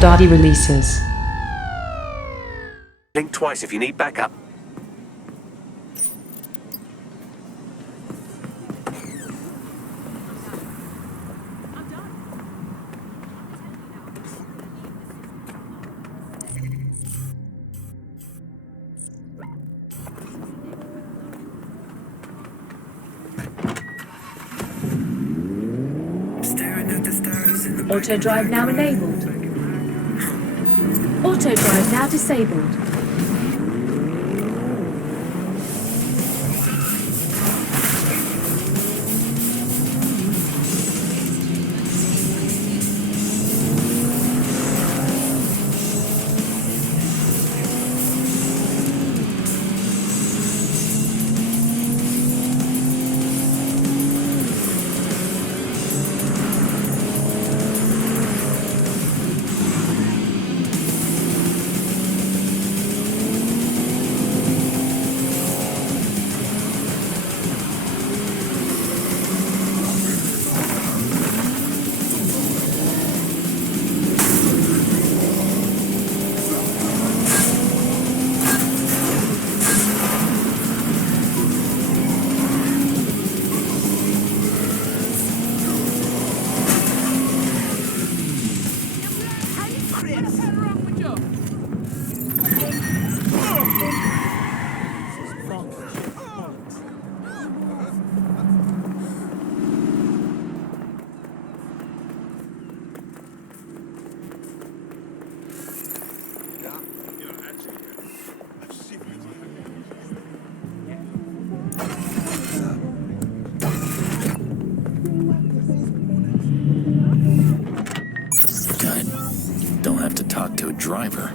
Dotty releases. Blink twice if you need backup. Auto drive now enabled. Auto drive now disabled. Don't have to talk to a driver.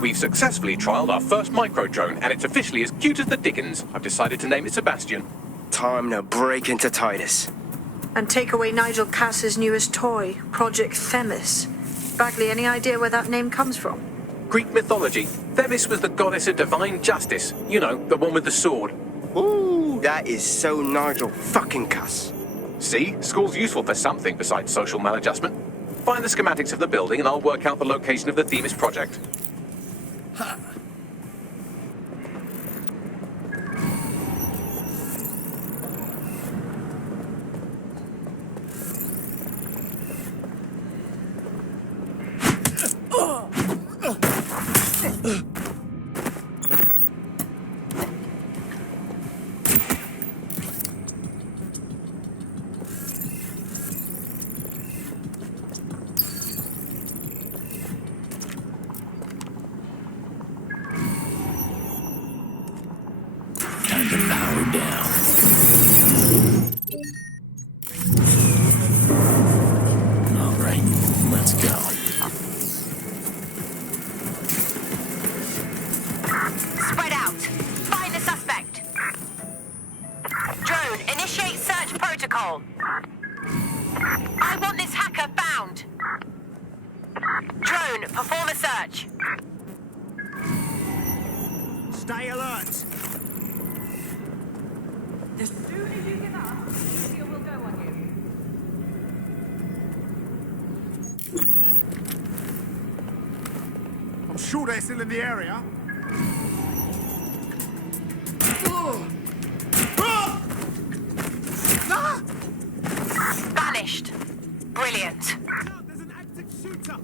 We've successfully trialled our first micro-drone, and it's officially as cute as the dickens. I've decided to name it Sebastian. Time to break into Titus. And take away Nigel Cass's newest toy, Project Themis. Bagley, any idea where that name comes from? Greek mythology. Themis was the goddess of divine justice. You know, the one with the sword. Ooh, that is so Nigel fucking Cass. See? School's useful for something besides social maladjustment. Find the schematics of the building and I'll work out the location of the Themis project. Ha! Time to power down. All right, let's go. Spread out. Find the suspect. Drone, initiate search protocol. I want this hacker found. Drone, perform a search. Stay alert. The sooner you give up, the easier we'll go on you. I'm sure they're still in the area. Vanished. Brilliant. There's an active shooter.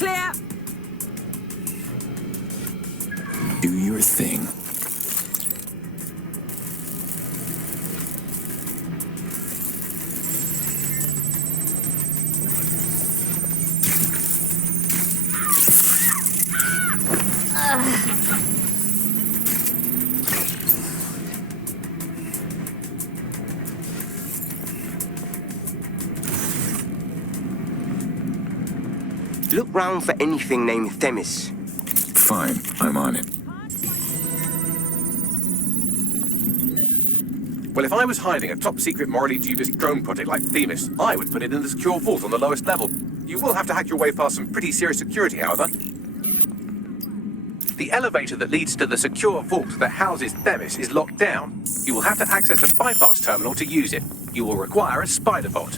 Clear! Do your thing. Look round for anything named Themis. Fine, I'm on it. Well, if I was hiding a top-secret, morally dubious drone project like Themis, I would put it in the secure vault on the lowest level. You will have to hack your way past some pretty serious security, however. The elevator that leads to the secure vault that houses Themis is locked down. You will have to access the bypass terminal to use it. You will require a spider bot.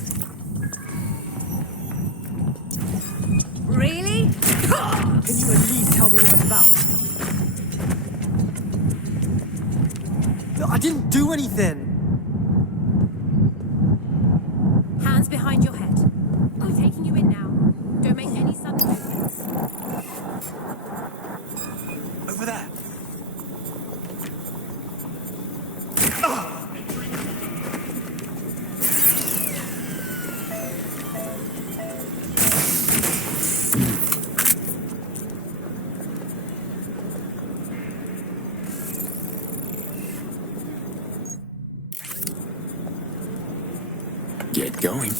Really? Can you at least tell me what it's about? No, I didn't do anything. Hands behind your head. I'm taking you in now. Don't make any sudden movements. Over there. Get going.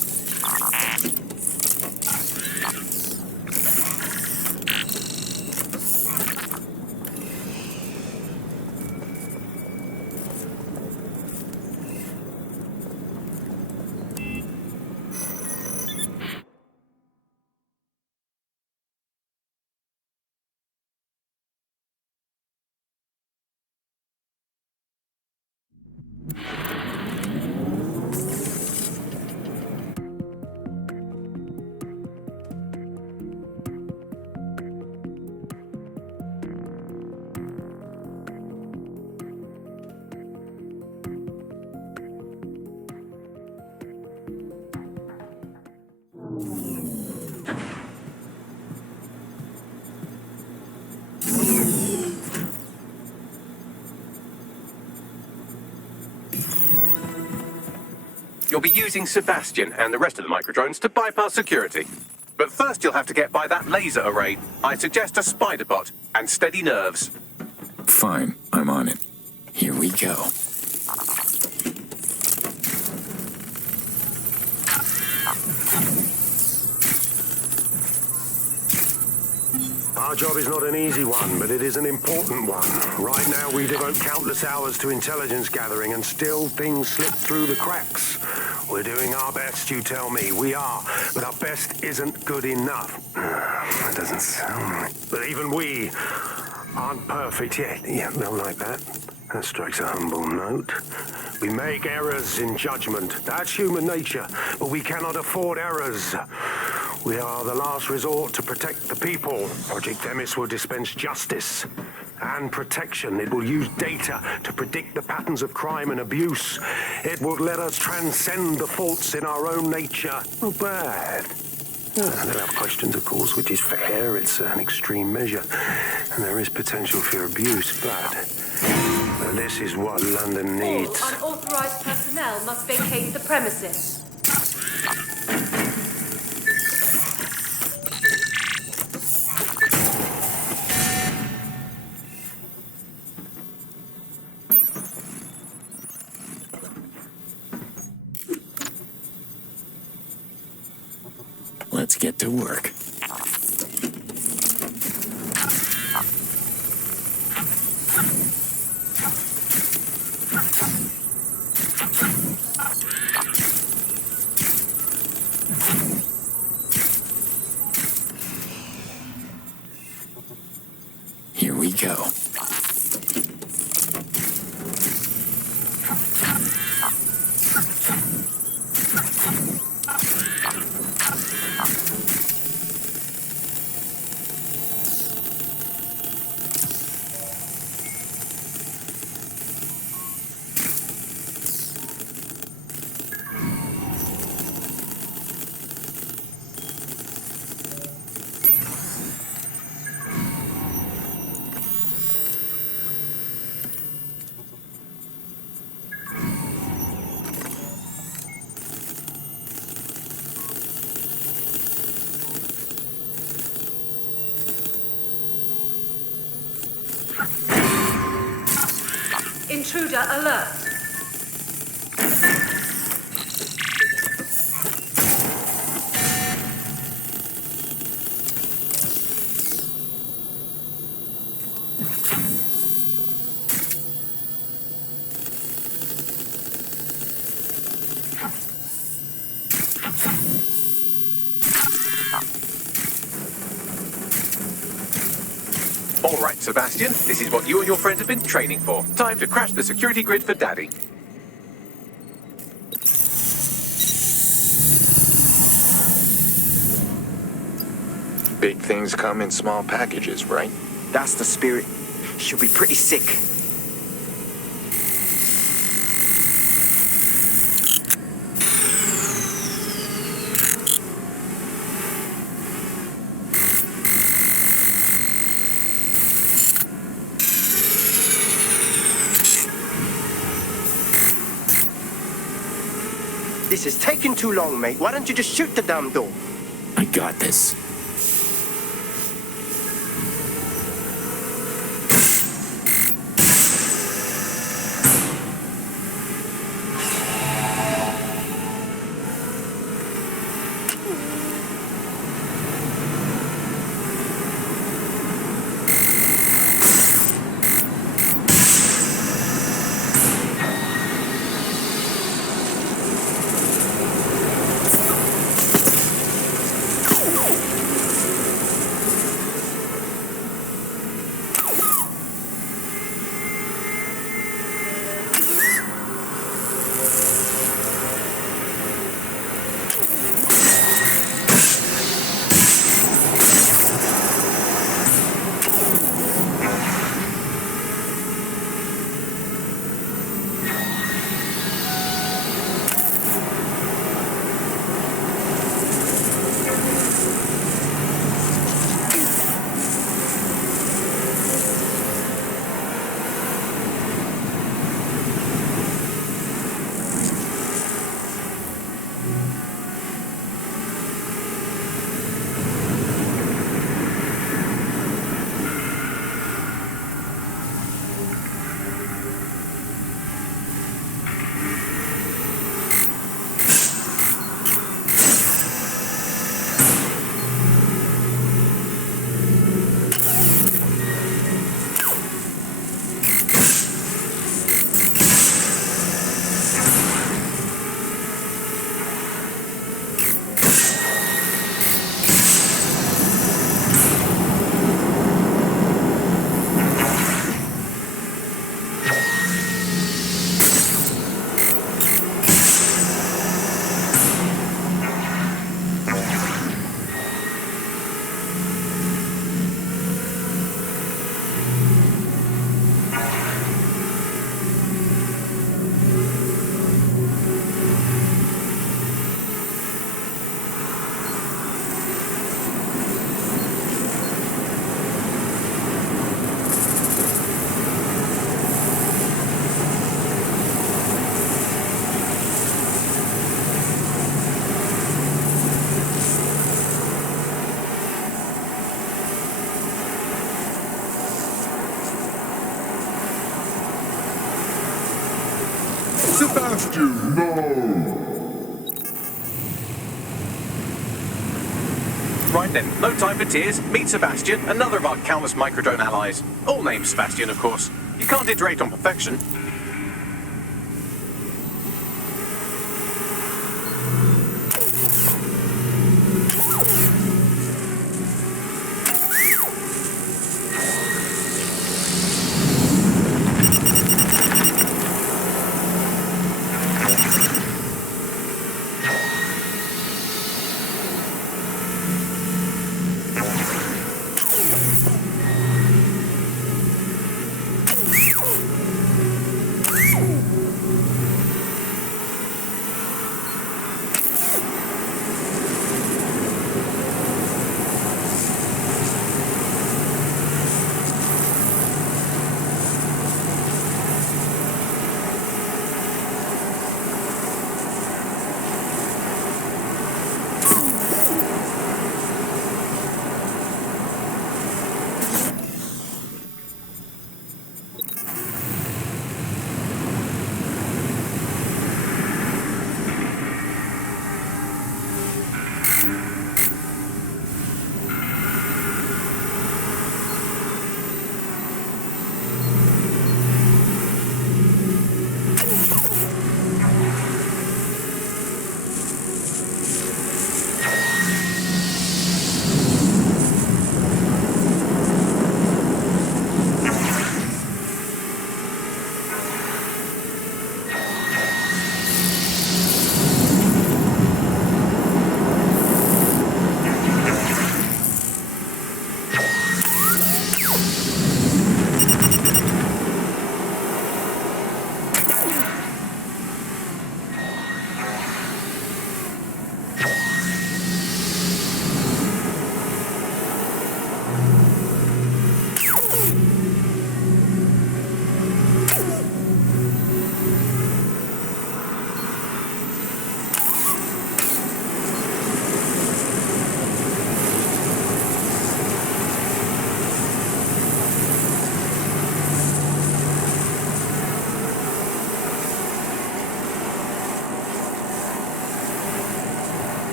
You'll be using Sebastian and the rest of the microdrones to bypass security. But first you'll have to get by that laser array. I suggest a spider bot and steady nerves. Fine, I'm on it. Here we go. Our job is not an easy one, but it is an important one. Right now, we devote countless hours to intelligence gathering, and still things slip through the cracks. We're doing our best, you tell me. We are, but our best isn't good enough. That doesn't sound right. But even we aren't perfect yet. Yeah, no, like that. That strikes a humble note. We make errors in judgment. That's human nature, but we cannot afford errors. We are the last resort to protect the people. Project Themis will dispense justice and protection. It will use data to predict the patterns of crime and abuse. It will let us transcend the faults in our own nature. Not bad. They'll have questions, of course, which is fair. It's an extreme measure, and there is potential for abuse, but this is what London needs. All unauthorized personnel must vacate the premises. Let's get to work. Here we go. Intruder alert. All right, Sebastian, this is what you and your friend have been training for. Time to crash the security grid for Daddy. Big things come in small packages, right? That's the spirit. She'll be pretty sick. This is taking too long, mate. Why don't you just shoot the damn door? I got this. Sebastian, no! Right then, no time for tears. Meet Sebastian, another of our countless microdrone allies. All named Sebastian, of course. You can't iterate on perfection.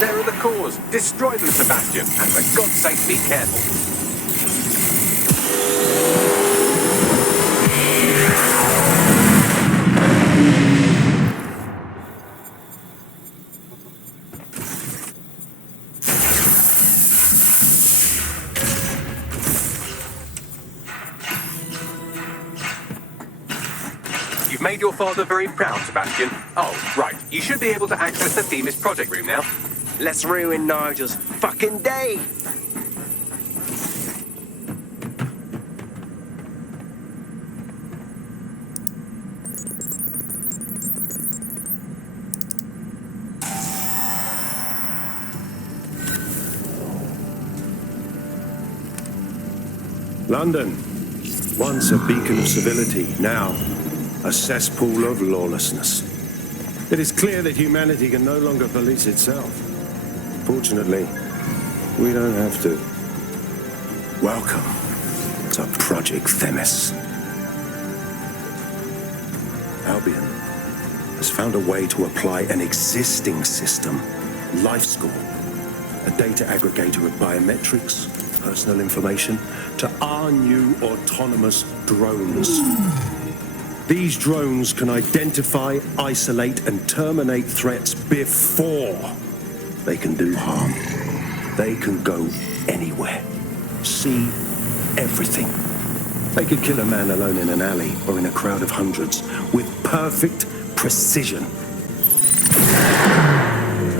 There are the cores. Destroy them, Sebastian, and for God's sake, be careful. You've made your father very proud, Sebastian. Oh, right. You should be able to access the Themis project room now. Let's ruin Nigel's fucking day. London, once a beacon of civility, now a cesspool of lawlessness. It is clear that humanity can no longer police itself. Fortunately, we don't have to. Welcome to Project Themis. Albion has found a way to apply an existing system, Life Score, a data aggregator of biometrics, personal information, to our new autonomous drones. These drones can identify, isolate, and terminate threats before they can do harm. They can go anywhere, see everything. They could kill a man alone in an alley or in a crowd of hundreds with perfect precision.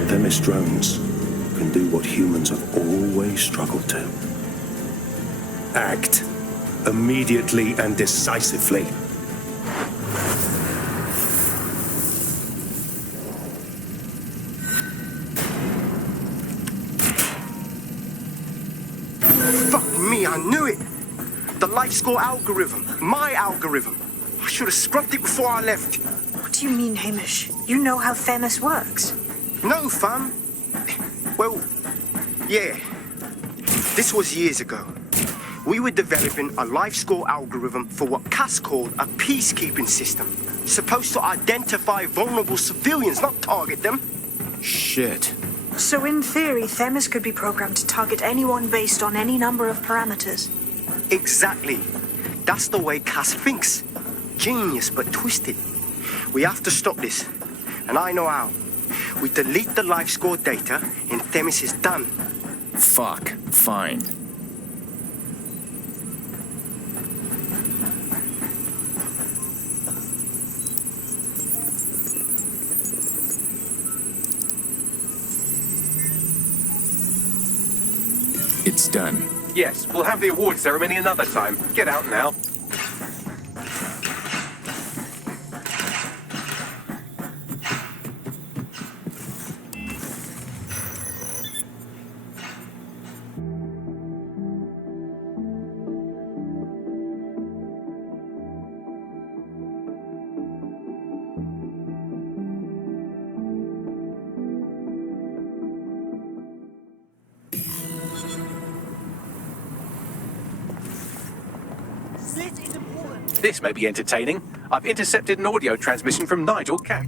Themis drones can do what humans have always struggled to. Act immediately and decisively. Fuck me, I knew it. The life score algorithm. My algorithm. I should have scrubbed it before I left. What do you mean, Hamish? You know how Themis works. No, fam. Well, yeah. This was years ago. We were developing a life score algorithm for what Cass called a peacekeeping system. Supposed to identify vulnerable civilians, not target them. Shit. So in theory, Themis could be programmed to target anyone based on any number of parameters. Exactly. That's the way Cass thinks. Genius, but twisted. We have to stop this. And I know how. We delete the life score data, and Themis is done. Fuck. Fine. It's done. Yes, we'll have the award ceremony another time. Get out now. This may be entertaining. I've intercepted an audio transmission from Nigel Cat.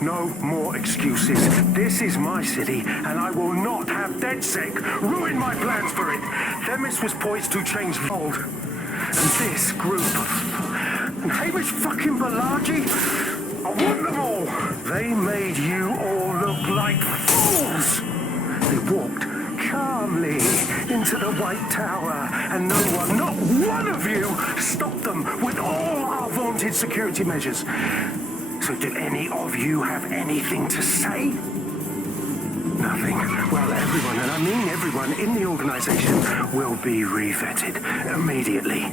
No more excuses. This is my city, and I will not have DedSec ruin my plans for it. Themis was poised to change the world. And this group of... Hamish fucking Balaji? I want them all. They made you all look like fools. They walked calmly into the White Tower, and no one, not one of you, stopped them with all our vaunted security measures. So do any of you have anything to say? Nothing. Well, everyone, and I mean everyone in the organization, will be revetted immediately.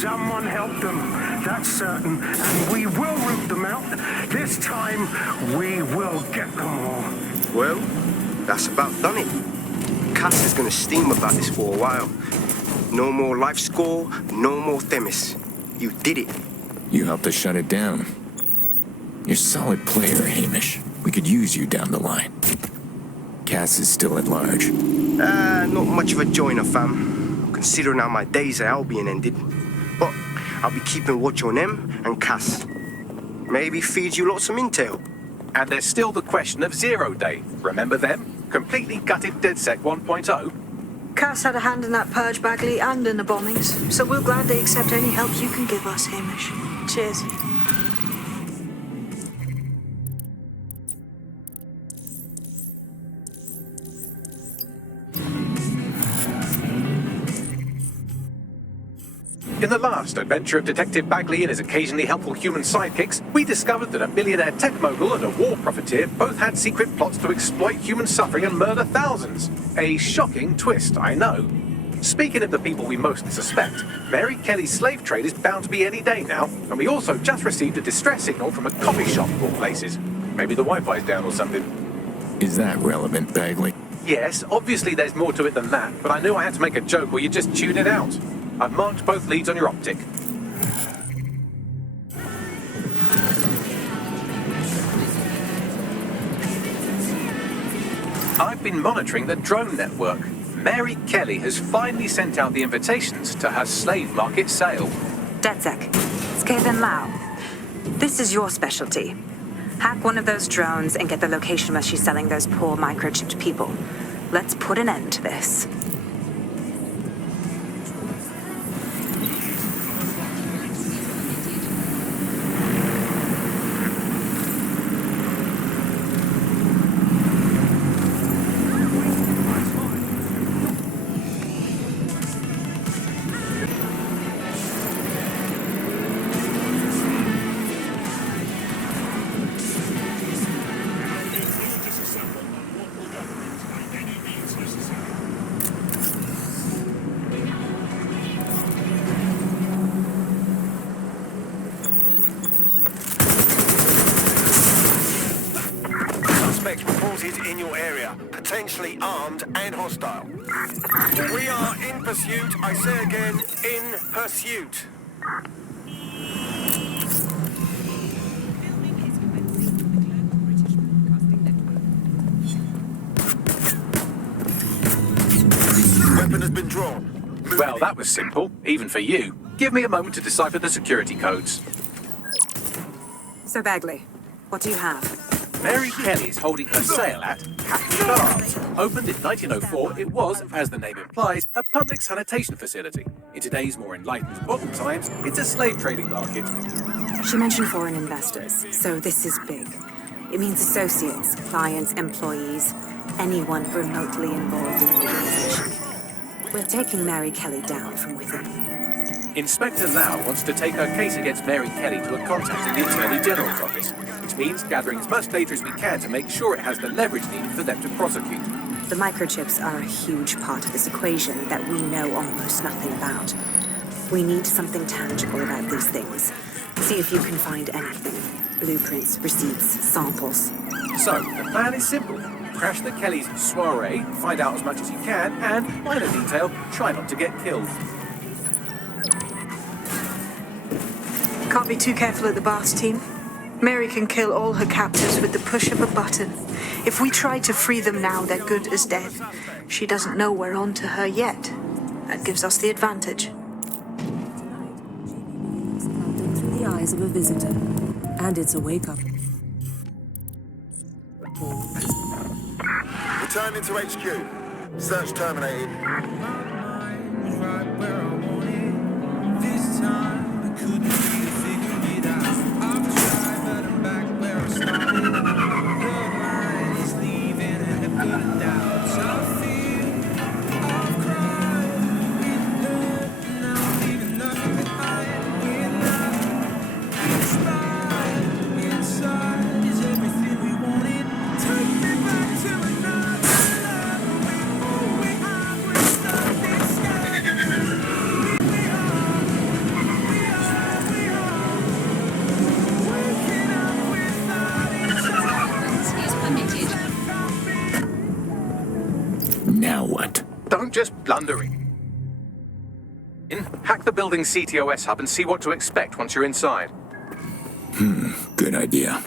Someone helped them, that's certain, and we will root them out. This time, we will get them all. Well, that's about done it. Cass is gonna steam about this for a while. No more life score, no more Themis. You did it. You helped us shut it down. You're a solid player, Hamish. We could use you down the line. Cass is still at large. Not much of a joiner, fam. Considering how my days at Albion ended. But I'll be keeping watch on them and Cass. Maybe feed you lots of intel. And there's still the question of Zero Day. Remember them? Completely gutted DedSec 1.0? Cass had a hand in that purge, Bagley, and in the bombings, so we'll gladly accept any help you can give us, Hamish. Cheers. In the last adventure of Detective Bagley and his occasionally helpful human sidekicks, we discovered that a millionaire tech mogul and a war profiteer both had secret plots to exploit human suffering and murder thousands. A shocking twist, I know. Speaking of the people we most suspect, Mary Kelly's slave trade is bound to be any day now, and we also just received a distress signal from a coffee shop of all places. Maybe the Wi-Fi's down or something. Is that relevant, Bagley? Yes, obviously there's more to it than that, but I knew I had to make a joke or you'd just tune it out. I've marked both leads on your optic. I've been monitoring the drone network. Mary Kelly has finally sent out the invitations to her slave market sale. DedSec, it's Kevin Lau. This is your specialty. Hack one of those drones and get the location where she's selling those poor microchipped people. Let's put an end to this. In your area, potentially armed and hostile. We are in pursuit, I say again, in pursuit. Weapon has been drawn. Well, that was simple, even for you. Give me a moment to decipher the security codes. So, Bagley, what do you have? Mary Kelly is holding her sale at Happy Bars. Opened in 1904, it was, as the name implies, a public sanitation facility. In today's more enlightened modern times, it's a slave trading market. She mentioned foreign investors, so this is big. It means associates, clients, employees, anyone remotely involved in the organization. We're taking Mary Kelly down from within. Inspector Lau wants to take her case against Mary Kelly to a contact in the Attorney General's office, which means gathering as much data as we can to make sure it has the leverage needed for them to prosecute. The microchips are a huge part of this equation that we know almost nothing about. We need something tangible about these things. See if you can find anything. Blueprints, receipts, samples. So, the plan is simple. Crash the Kellys' soiree, find out as much as you can, and, minor detail, try not to get killed. Can't be too careful at the Baths team. Mary can kill all her captors with the push of a button. If we try to free them now, they're good as dead. She doesn't know we're on to her yet. That gives us the advantage. Through the eyes of a visitor, and it's a wake-up. Returning to HQ. Search terminated. just blundering. Hack the building's CTOS hub and see what to expect once you're inside. Good idea.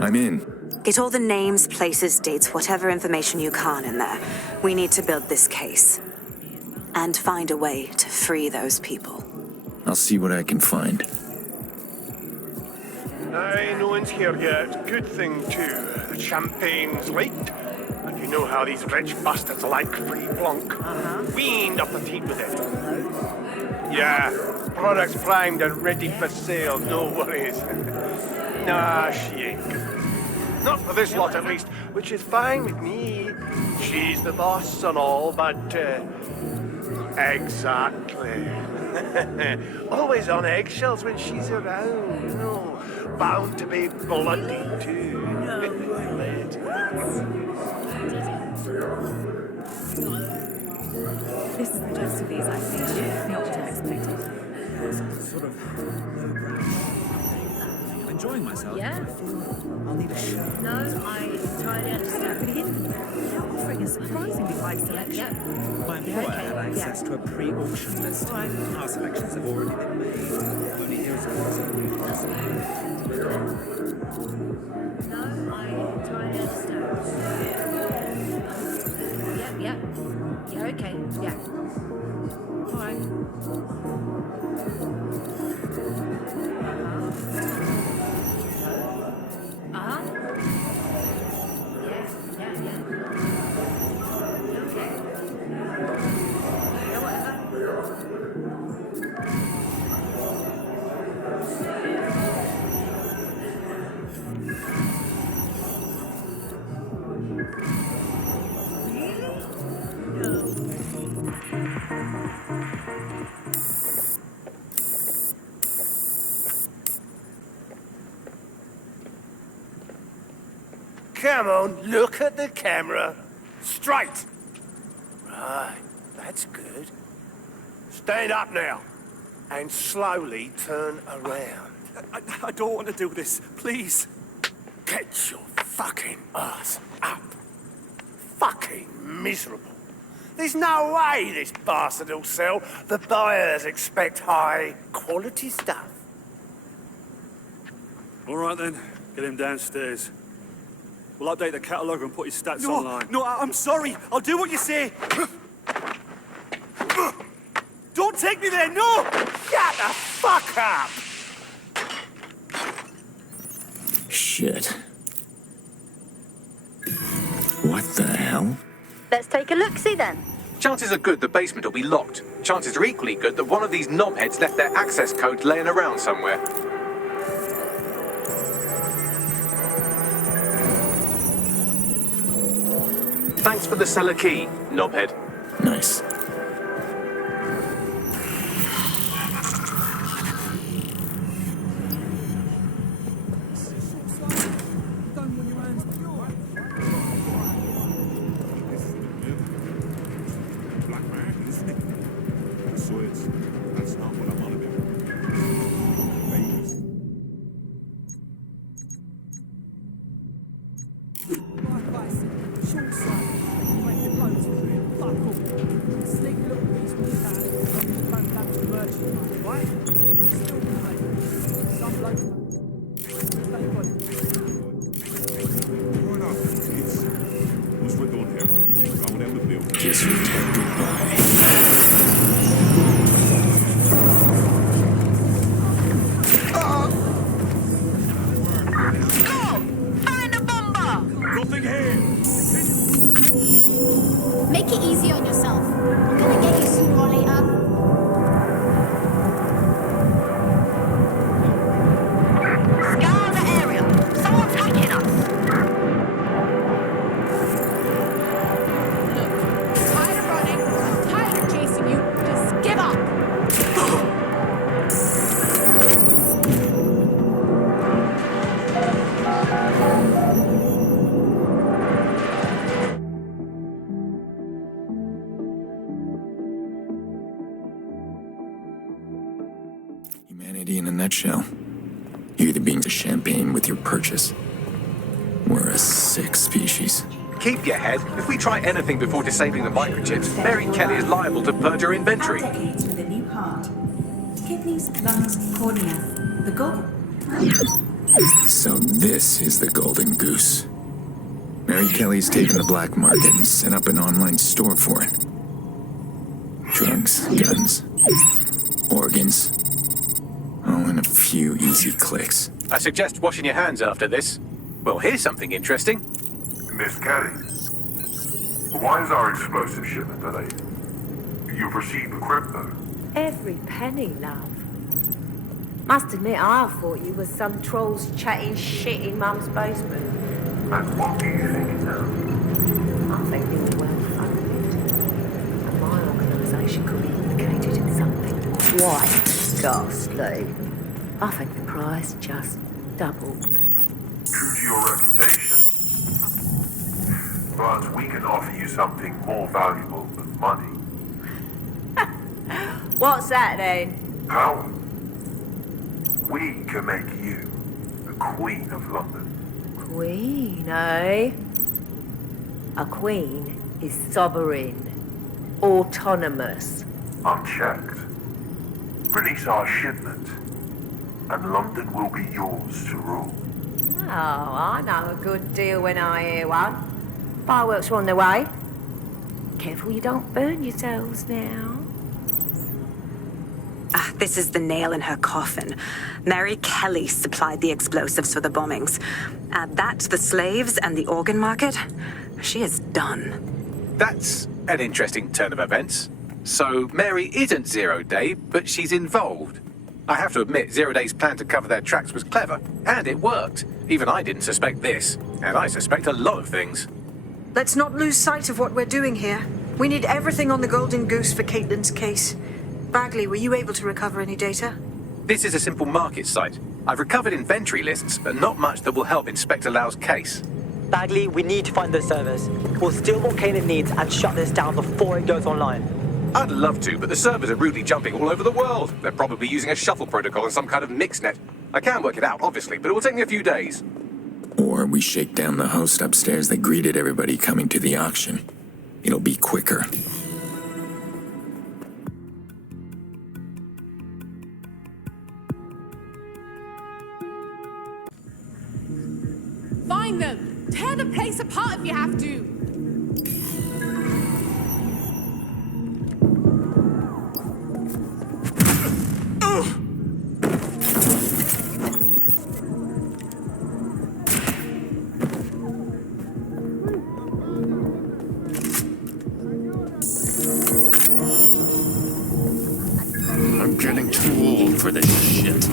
I'm in. Get all the names, places, dates, whatever information you can in there. We need to build this case. And find a way to free those people. I'll see what I can find. Aye, no one's here yet. Good thing, too. The champagne's late. And you know how these rich bastards like free plunk. We ain't up the teat with it. Yeah, product's primed and ready for sale, no worries. Nah, she ain't. Not for this lot, at least, which is fine with me. She's the boss and all, but, exactly. Always on eggshells when she's around, you know. Bound to be bloody, too. This is the best of these, I think. Not what I expected. Sort of I'm enjoying myself. Yeah. I feel I'll need a show. No, I entirely understand. You're offering a surprisingly wide selection. My employer had access to a pre-auction list. Our selections have already been made. Only here's No, I entirely understand. Yeah. Yeah, okay. Yeah. All right. Come on, look at the camera. Straight. Right, that's good. Stand up now. And slowly turn around. I don't want to do this. Please. Get your fucking ass up. Fucking miserable. There's no way this bastard will sell. The buyers expect high quality stuff. All right then, get him downstairs. We'll update the catalogue and put his stats online. No, I'm sorry. I'll do what you say. Don't take me there, no! Shut the fuck up! Shit. What the hell? Let's take a look-see then. Chances are good the basement will be locked. Chances are equally good that one of these knobheads left their access codes laying around somewhere. Thanks for the cellar key, knobhead. Nice. Make it easy on yourself. I'm gonna get you sooner or later. Scour the area. Someone's hacking us. Look, tired of running. that shell. You're either being a champagne with your purchase, or a sick species. Keep your head. If we try anything before disabling the microchips, Mary Kelly is liable to purge her inventory. Decades with a new heart. Kidneys, lungs, cornea. The goal. So this is the golden goose. Mary Kelly's taken the black market and set up an online store for it. Drugs, guns, organs, all in a few easy clicks. I suggest washing your hands after this. Well, here's something interesting. Miss Kelly, why is our explosive shipment delayed? You've received the crypto. Every penny, love. Must admit, I thought you was some trolls chatting shit in Mum's basement. And what do you think now? I think you're well funded. And my organisation could be implicated in something quite ghastly. I think the price just doubled. True to your reputation. But we can offer you something more valuable than money. What's that then? Power. We can make you the Queen of London. Queen, eh? A queen is sovereign, autonomous. Unchecked. Release our shipment, and London will be yours to rule. Oh, I know a good deal when I hear one. Fireworks are on their way. Careful you don't burn yourselves now. This is the nail in her coffin. Mary Kelly supplied the explosives for the bombings. Add that to the slaves and the organ market, she is done. That's an interesting turn of events. So Mary isn't Zero Day, but she's involved. I have to admit, Zero Day's plan to cover their tracks was clever, and it worked. Even I didn't suspect this, and I suspect a lot of things. Let's not lose sight of what we're doing here. We need everything on the Golden Goose for Caitlin's case. Bagley, were you able to recover any data? This is a simple market site. I've recovered inventory lists, but not much that will help Inspector Lau's case. Bagley, we need to find those servers. We'll steal what Caitlin needs and shut this down before it goes online. I'd love to, but the servers are rudely jumping all over the world. They're probably using a shuffle protocol and some kind of mixnet. I can work it out, obviously, but it will take me a few days. Or we shake down the host upstairs that greeted everybody coming to the auction. It'll be quicker. Find them! Tear the place apart if you have to! I'm getting too old for this shit.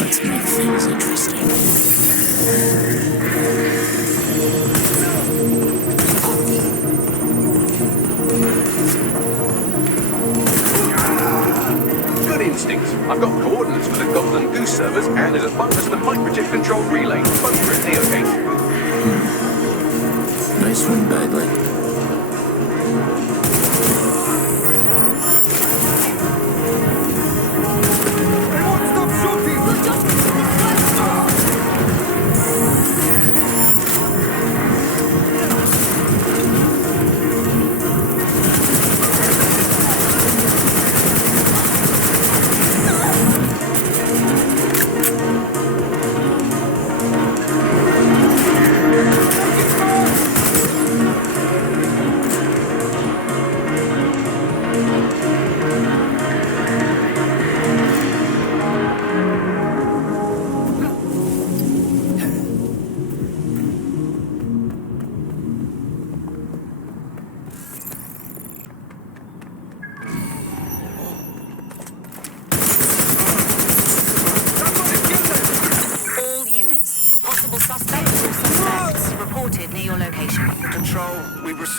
Let's make things interesting. Good instincts. I've got coordinates for the Golden Goose servers, and there's a bonus for the microchip control relay. Both are at Neogate. Nice one, Bagley.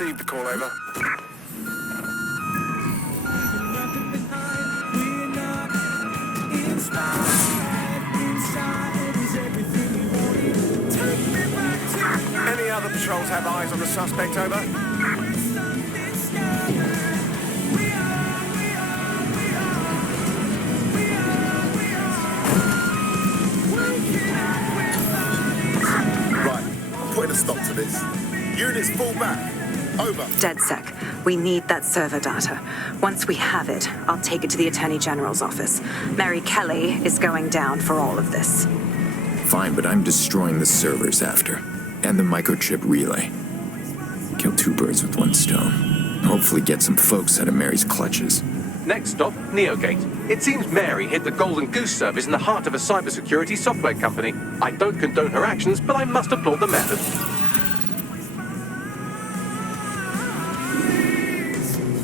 received the call, over. Any other patrols have eyes on the suspect, over? Right, I'm putting a stop to this. Units fall back. Over. DedSec, we need that server data. Once we have it, I'll take it to the Attorney General's office. Mary Kelly is going down for all of this. Fine, but I'm destroying the servers after. And the microchip relay. Kill two birds with one stone. Hopefully get some folks out of Mary's clutches. Next stop, Neogate. It seems Mary hid the Golden Goose service in the heart of a cybersecurity software company. I don't condone her actions, but I must applaud the method.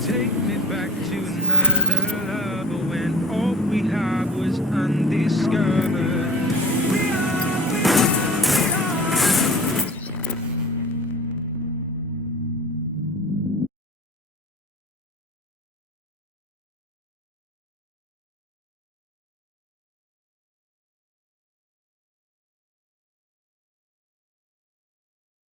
Take me back to another love when all we had was undiscovered.